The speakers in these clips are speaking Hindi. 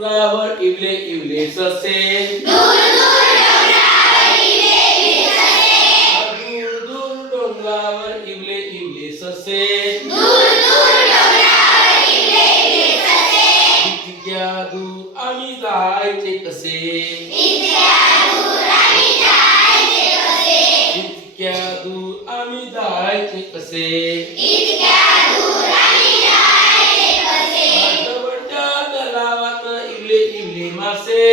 डोंगरावर इवले इवले ससे। दूर दूर डोंगरावर इवले इवले ससे। इतक्या दूर आम्ही जायचे कसे। इतक्या दूर आम्ही जायचे कसे। जवळच्या मासे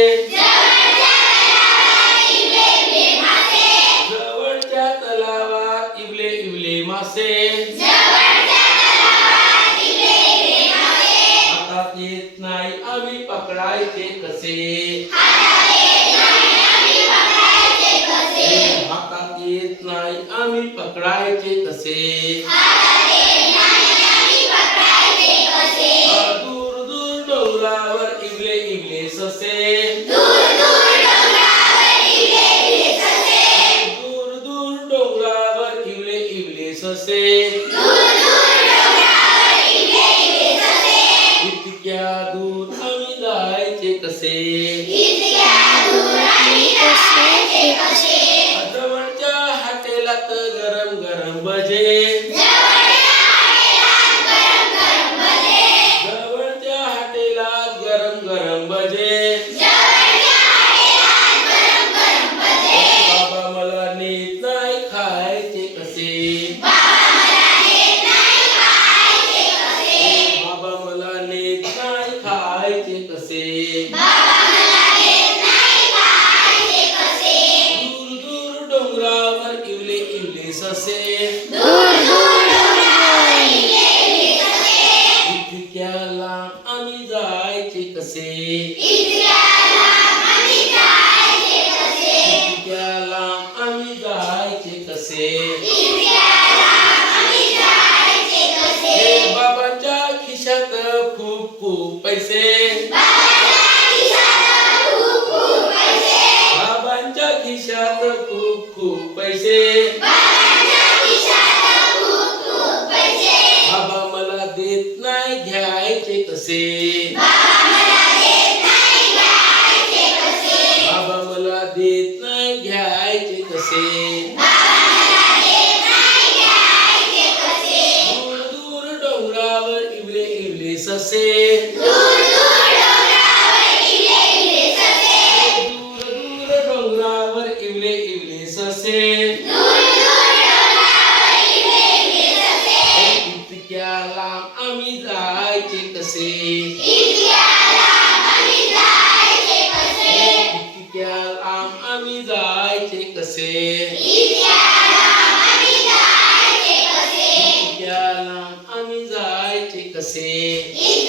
जवळच्या तलावात इवले इवले मासे. हातात येत नाही आम्ही पकडायचे कसे. हातात येत नाही आम्ही पकडायचे कसे. इवले ससे इतक्या दूर आम्ही जायचे कसे जवळच्या हॉटेलात गरम गरम भजे। कसे दूर दूर डोंगरावर इवले इवले ससे। आम्ही जायचे कसे? खूप पैसे. बाबांच्या खिशात खूप खूप पैसे. बाबा मला देत नाही घ्यायचे कसे? बाबा मला देत नाही घ्यायचे कसे? इवले ससे दूर दूर डोंगरावर इवले इवले ससे इतक्या लांब आम्ही जायचे कसे। इतक्या लांब आम्ही जायचे कसे आम्ही जायचे कसे। você.